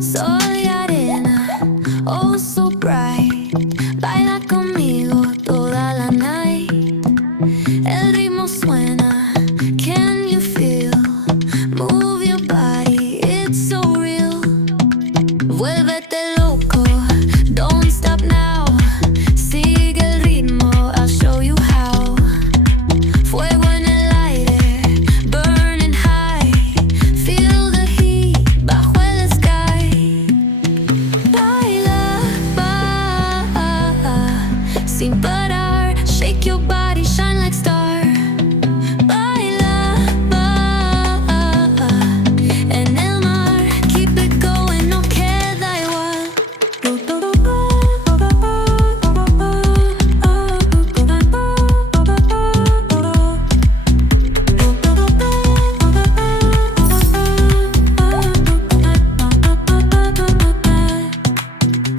Sol y arena, oh so bright. Baila conmigo toda la night. El ritmo suena, can you feel? Move your body, it's so real. Vuélvete loco, don't stop now. Sigue el ritmo, I'll show you how. Fuego en el aire, burning high. Feel the heat bajo el sky. Baila, sin parar. Shake your body, shine like star. Baila, en el mar. Keep it going, no queda igual.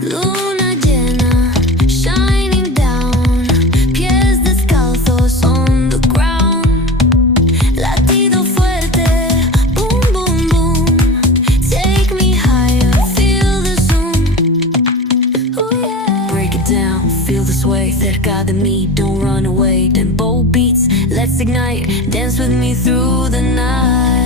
Luna llena, shining down. Pies descalzos on the ground. Latido fuerte, boom, boom, boom. Take me higher, feel the zoom. Oh yeah. Break it down, feel the sway. Cerca de mí, don't run away. Tempo beats, let's ignite. Dance with me through the night.